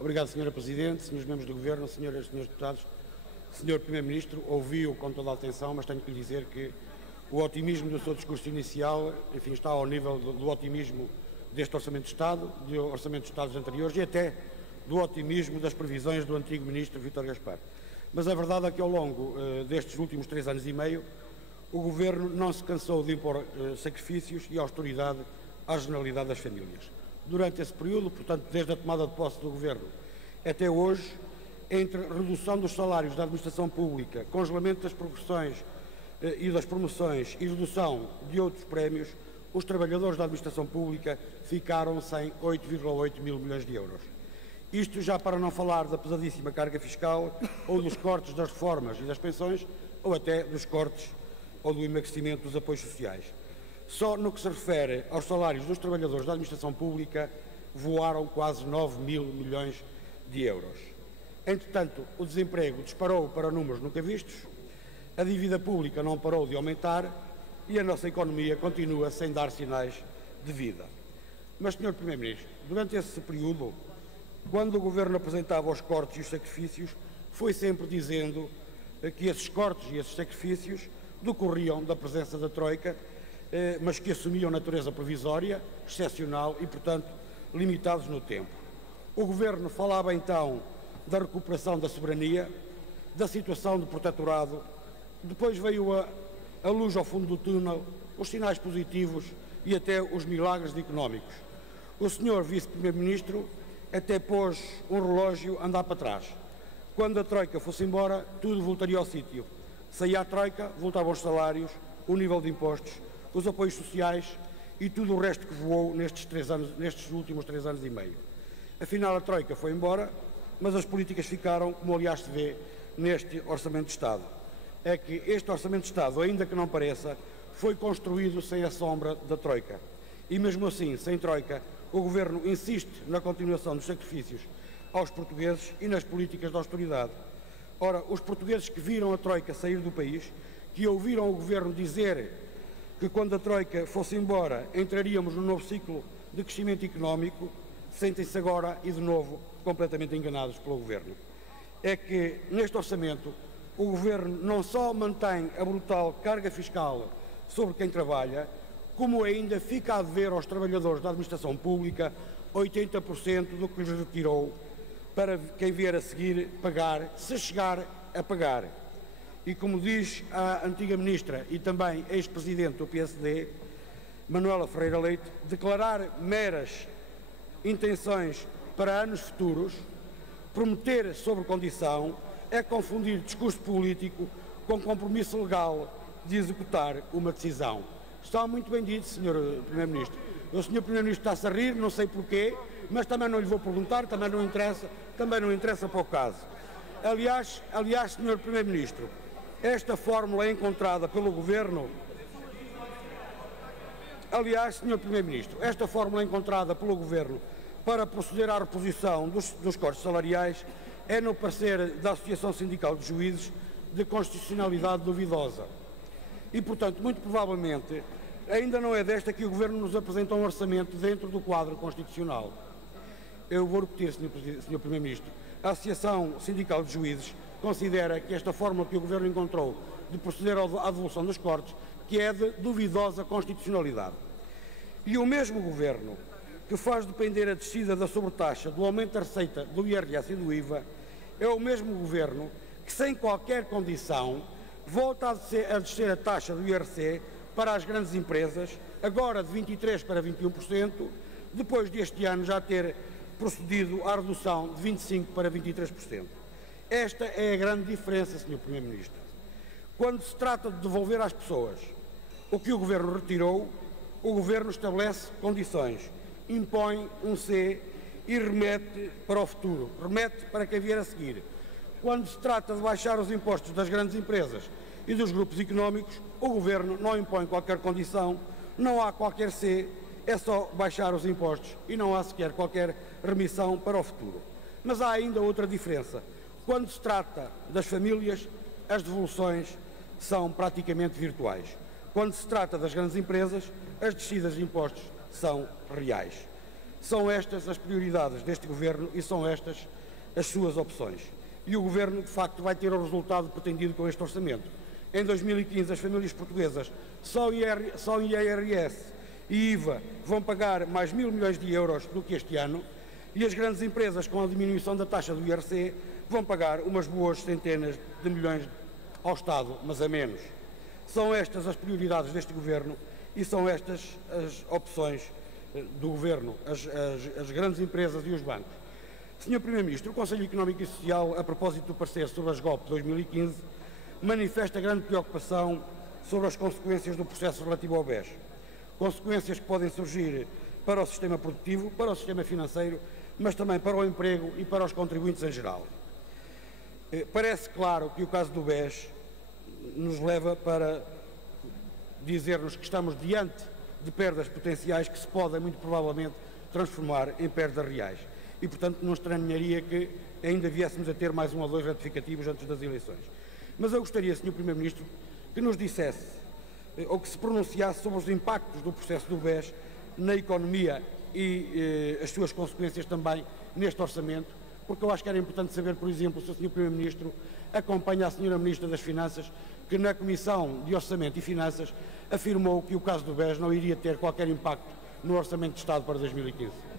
Obrigado, Sra. Presidente, Srs. membros do Governo, Senhoras e Srs. Deputados. Sr. Primeiro-Ministro, ouvi-o com toda a atenção, mas tenho que lhe dizer que o otimismo do seu discurso inicial, enfim, está ao nível do otimismo deste Orçamento de Estado, de Orçamentos de Estados anteriores e até do otimismo das previsões do antigo Ministro Vítor Gaspar. Mas a verdade é que ao longo destes últimos 3 anos e meio, o Governo não se cansou de impor sacrifícios e austeridade à generalidade das famílias. Durante esse período, portanto, desde a tomada de posse do Governo até hoje, entre redução dos salários da administração pública, congelamento das progressões e das promoções e redução de outros prémios, os trabalhadores da administração pública ficaram sem 8,8 mil milhões de euros. Isto já para não falar da pesadíssima carga fiscal ou dos cortes das reformas e das pensões ou até dos cortes ou do emagrecimento dos apoios sociais. Só no que se refere aos salários dos trabalhadores da administração pública voaram quase 9 mil milhões de euros. Entretanto, o desemprego disparou para números nunca vistos, a dívida pública não parou de aumentar e a nossa economia continua sem dar sinais de vida. Mas, Sr. Primeiro-Ministro, durante esse período, quando o Governo apresentava os cortes e os sacrifícios, foi sempre dizendo que esses cortes e esses sacrifícios decorriam da presença da Troika, mas que assumiam natureza provisória, excepcional e, portanto, limitados no tempo. O Governo falava então da recuperação da soberania, da situação de protetorado, depois veio a luz ao fundo do túnel, os sinais positivos e até os milagres económicos. O Sr. Vice-Primeiro-Ministro até pôs um relógio a andar para trás. Quando a Troika fosse embora, tudo voltaria ao sítio. Saía a Troika, voltavam os salários, o nível de impostos, os apoios sociais e tudo o resto que voou nestes últimos 3 anos e meio. Afinal, a Troika foi embora, mas as políticas ficaram, como aliás se vê neste Orçamento de Estado. É que este Orçamento de Estado, ainda que não pareça, foi construído sem a sombra da Troika. E mesmo assim, sem Troika, o Governo insiste na continuação dos sacrifícios aos portugueses e nas políticas de austeridade. Ora, os portugueses que viram a Troika sair do país, que ouviram o Governo dizer que quando a Troika fosse embora entraríamos num novo ciclo de crescimento económico, sentem-se agora e de novo completamente enganados pelo Governo. É que neste orçamento o Governo não só mantém a brutal carga fiscal sobre quem trabalha, como ainda fica a dever aos trabalhadores da administração pública 80% do que lhes retirou para quem vier a seguir pagar, se chegar a pagar. E como diz a antiga ministra e também ex-presidente do PSD, Manuela Ferreira Leite, declarar meras intenções para anos futuros, prometer sob condição, é confundir discurso político com compromisso legal de executar uma decisão. Está muito bem dito, Sr. Primeiro-Ministro. O Sr. Primeiro-Ministro está-se a rir, não sei porquê, mas também não lhe vou perguntar, também não interessa para o caso. Aliás, Sr. Primeiro-Ministro, esta fórmula é encontrada pelo Governo. Aliás, Sr. Primeiro-Ministro, esta fórmula encontrada pelo Governo para proceder à reposição dos cortes salariais é no parecer da Associação Sindical de Juízes de constitucionalidade duvidosa. E, portanto, muito provavelmente, ainda não é desta que o Governo nos apresenta um orçamento dentro do quadro constitucional. Eu vou repetir, Sr. Primeiro-Ministro, a Associação Sindical de Juízes considera que esta fórmula que o Governo encontrou de proceder à devolução dos cortes, que é de duvidosa constitucionalidade. E o mesmo Governo que faz depender a descida da sobretaxa do aumento da receita do IRS e do IVA, é o mesmo Governo que, sem qualquer condição, volta a descer a taxa do IRC para as grandes empresas, agora de 23% para 21%, depois deste ano já ter procedido à redução de 25% para 23%. Esta é a grande diferença, Sr. Primeiro-Ministro. Quando se trata de devolver às pessoas o que o Governo retirou, o Governo estabelece condições, impõe um C e remete para o futuro, remete para quem vier a seguir. Quando se trata de baixar os impostos das grandes empresas e dos grupos económicos, o Governo não impõe qualquer condição, não há qualquer C, é só baixar os impostos e não há sequer qualquer remissão para o futuro. Mas há ainda outra diferença. Quando se trata das famílias, as devoluções são praticamente virtuais. Quando se trata das grandes empresas, as descidas de impostos são reais. São estas as prioridades deste Governo e são estas as suas opções. E o Governo, de facto, vai ter o resultado pretendido com este orçamento. Em 2015, as famílias portuguesas, só em IRS e IVA, vão pagar mais 1.000 milhões de euros do que este ano, e as grandes empresas, com a diminuição da taxa do IRC, vão pagar umas boas centenas de milhões ao Estado, mas a menos. São estas as prioridades deste Governo e são estas as opções do Governo, as grandes empresas e os bancos. Sr. Primeiro-Ministro, o Conselho Económico e Social, a propósito do parecer sobre as GOP 2015, manifesta grande preocupação sobre as consequências do processo relativo ao BES. Consequências que podem surgir para o sistema produtivo, para o sistema financeiro, mas também para o emprego e para os contribuintes em geral. Parece claro que o caso do BES nos leva para dizer-nos que estamos diante de perdas potenciais que se podem, muito provavelmente, transformar em perdas reais. E, portanto, não estranharia que ainda viéssemos a ter mais um ou dois ratificativos antes das eleições. Mas eu gostaria, Sr. Primeiro-Ministro, que nos dissesse ou que se pronunciasse sobre os impactos do processo do BES na economia e as suas consequências também neste orçamento, porque eu acho que era importante saber, por exemplo, se o Sr. Primeiro-Ministro acompanha a Sra. Ministra das Finanças, que na Comissão de Orçamento e Finanças afirmou que o caso do BES não iria ter qualquer impacto no Orçamento de Estado para 2015.